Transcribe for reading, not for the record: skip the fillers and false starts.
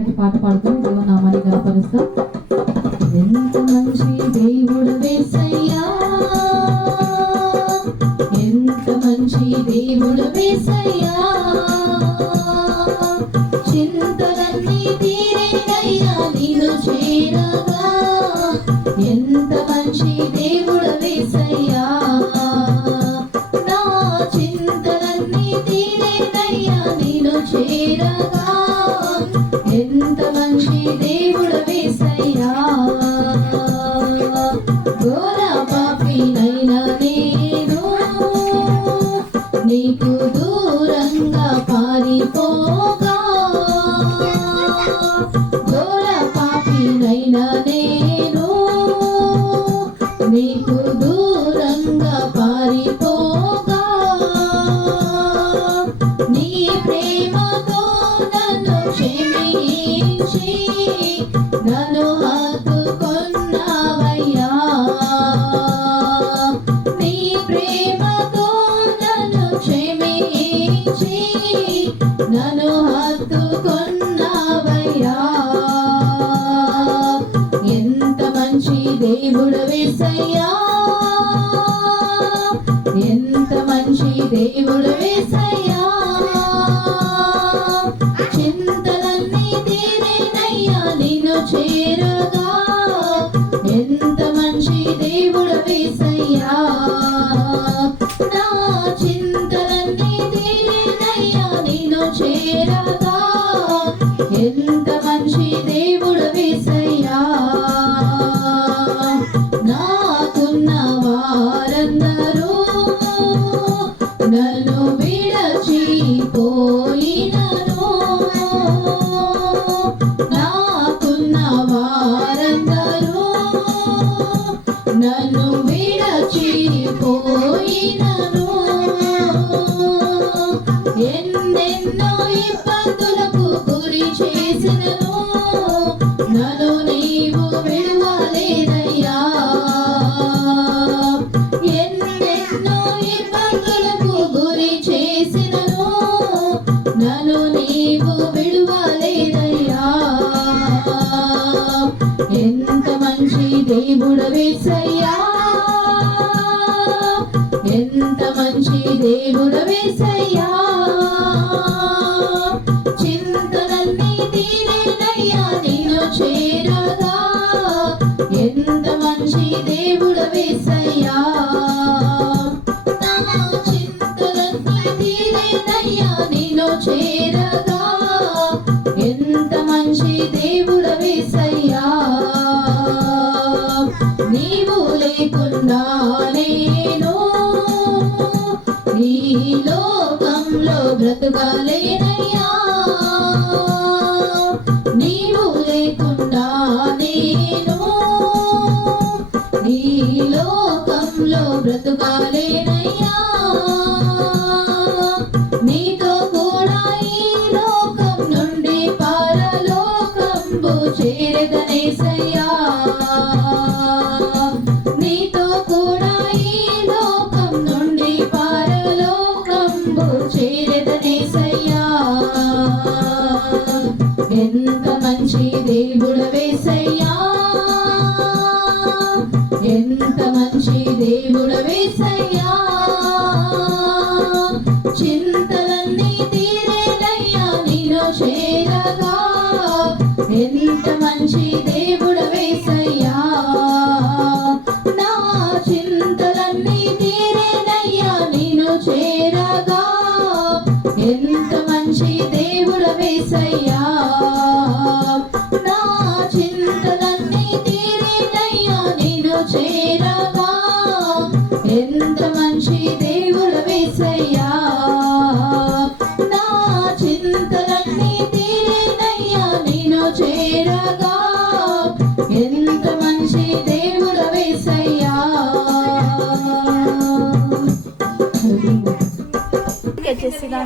చక్కటి పాట పాడుకొని దేవనామాన్ని గణపరుస్తాం. ఎంత మంచి దేవుడు యేసయ్యా, ఎంత మంచి దేవుడు యేసయ్యా, చింతలన్నీ తీరేనయ్యా నిన్ను చేరగా. ఎంత మంచి దేవుడు యేసయ్యా, నా చింతలన్నీ తీరేనయ్యా నిన్ను చేరగా. ఎంత మంచి దేవుడు యేసయ్యా, ఘోర పాపినైనా నేను నీకు దూరంగా పారిపోగా. ఘోర పాపినైనా నేను నీకు దూరంగా పారిపోగా. నీ ప్రేమతో నన్ను క్షమించి నన్ను హత్తుకొన్నావయ్యా. నీ ప్రేమతో నన్ను క్షమించి నన్ను హత్తుకొన్నావయ్యా. ఎంత మంచి దేవుడు యేసయ్యా, ఎంత మంచి దేవుడు యేసయ్యా, చింతలన్నీ తీరేనయ్యా నిన్ను చేరగా. ఎంత మంచి దేవుడు యేసయ్యా, నా చింతలన్నీ తీరేనయ్యా నిన్ను చేరగా. ఎంత మంచి దేవుడు యేసయ్యా, నాకున్న వారందరూ నన్ను విడచిపోయినను. నాకున్న వారందరూ నన్ను విడచిపోయినను. ఎన్నెన్నో ఇబ్బందులకు గురి చేసినను నన్ను నీవు విడువలేదయ్యా. ఎన్నెన్నో ఇబ్బందులకు గురి చేసినను నన్ను నీవు విడువలేదయ్యా. ఎంత మంచి దేవుడు యేసయ్యా, ఎంత మంచి దేవుడు యేసయ్యా, చింతలన్నీ తీరేనయ్యా నిన్ను చేరగా. ఎంత మంచి దేవుడు యేసయ్యా, నా చింతలన్నీ తీరేనయ్యా నిన్ను చేరగా. ఎంత మంచి దేవుడు యేసయ్యా, నీవు లేకుండా నేను ఈ లోకంలో బ్రతకలేనయ్యా. నీవు లేకుండా నేను ఈ లోకంలో బ్రతకలేనయ్యా. నీతో కూడా ఈ లోకం నుండి పరలోకంబు చేరదనేసయ్యా. నీతో కూడా ఈ లోకం నుండి పరలోకంబు చేరదనేసయ్యా. ఎంత మంచి దేవుడు యేసయ్యా, ఎంత మంచి దేవుడు యేసయ్యా, చింతలన్నీ తీరేనయ్యా నిన్ను చేరగా. ఎంత మంచి దేవుడు యేసయ్యా, నా చింతలన్నీ తీరేనయ్యా నిన్ను చేరగా. ఎంత మంచి దేవుడు యేసయ్యా, నా చింతలన్నీ తీరేనయ్యా నిన్ను చేరగా. ఎంత మంచి దేవుడు యేసయ్యా, నా చింతలన్నీ తీరేనయ్యా నిన్ను చేరగా. ఎంత మంచి దేవుడు యేసయ్యా. చేసినా